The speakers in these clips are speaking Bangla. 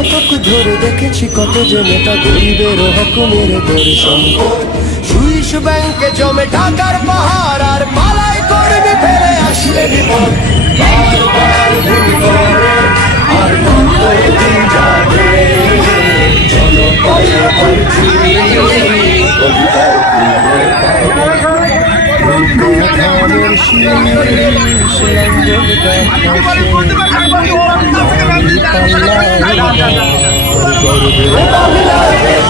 শতক ধরে দেখেছি কত যে নেতা গরিবের হক মেরে দর্শন। সুইস ব্যাংকে জমে টাকার পাহাড়, আর পালাই করবি ফেলে আসলে বিপদ। বারবার ভুল করে আর কতদিন যাবে, জনপদের পরিচয় কবিতার ধানের শীষ লঙ্ঘন দেখাছে গর্বে বাংলাদেশ।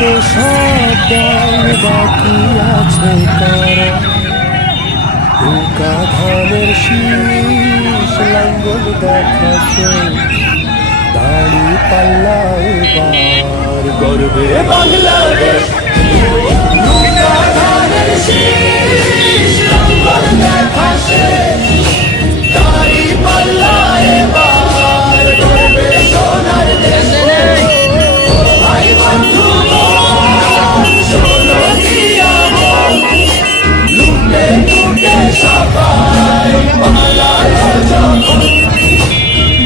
তো সব বাকি আছে কারা, নৌকা ধানের শীষ লাঙ্গল দেখাছে দাড়ি পাল্লা এবার গর্বে বাংলাদেশ। নৌকা ধানের শীষ লাঙ্গল দেখাছে দাড়ি পাল্লা এবার গর্বে সোনার দেশ। ভাই বন্ধু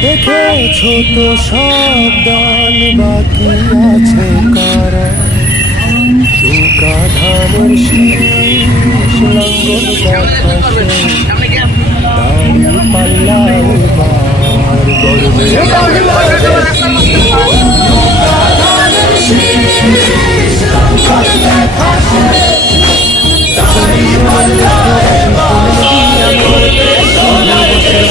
দেখেছো তো সব দল বাকি আছে কারা, নৌকা ধানের শীষ লঙ্ঘন দেখাছে দাড়ি পাল্লা এবার গর্বে নৌকা ধানের শীষ লঙ্ঘন দেখাছে দাড়ি পাল্লা এবার গর্বে সোনার দেশ।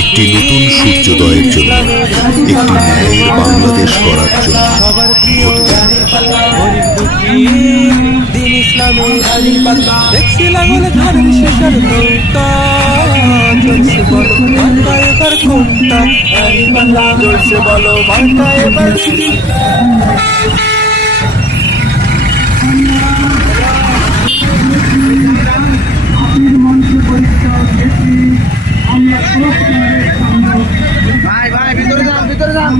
একটি নতুন সূর্যোদয়ের জন্য, একটি ন্যায়ের বাংলাদেশ গড়ার জন্য দিন ইসলামের দেখছি লাঙ্গল ধানের শেষের নৌকা, চলছে বলো মার্কা এবার কোনটা, চলছে বলো মার্কা এবার। ভাই ভাই ভিতরে যান, ভিতরে যান।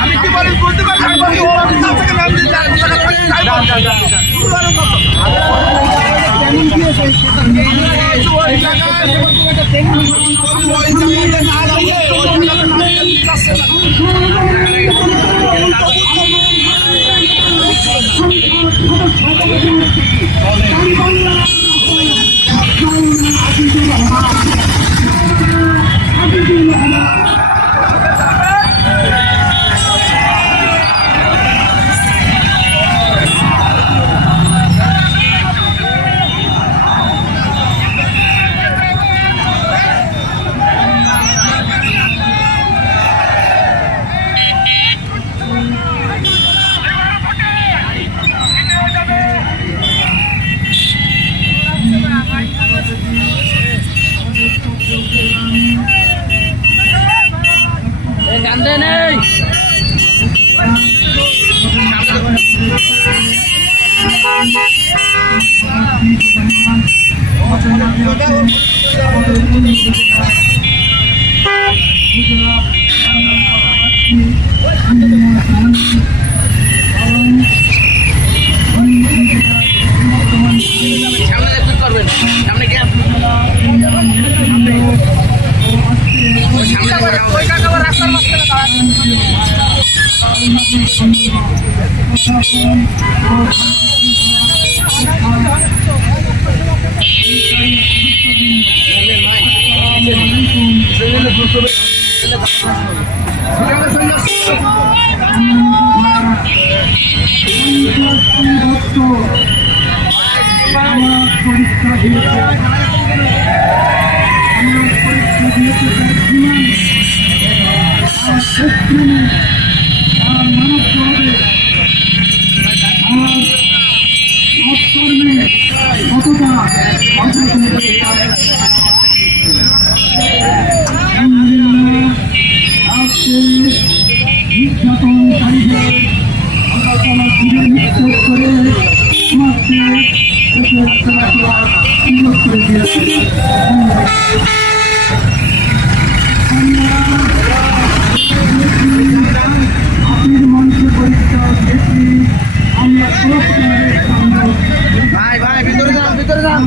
আমি কি বলি বুঝতে পারছি কান্দে নেই সামনে কি করবেন সামনে কি রাস্তার মাঝখানে ভাই ভাই ভিতরে যান ভিতরে যান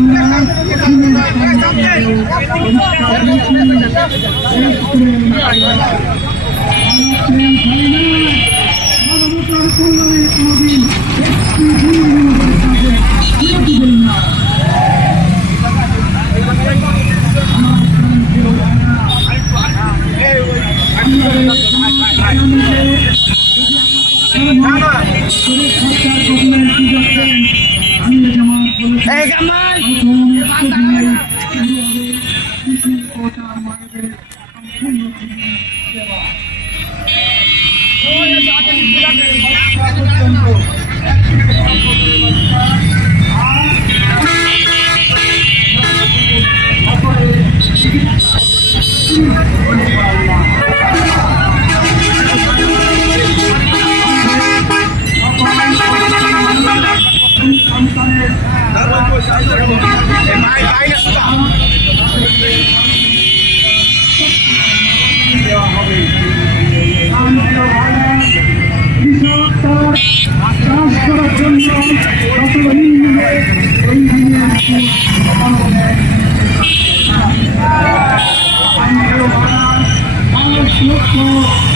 Look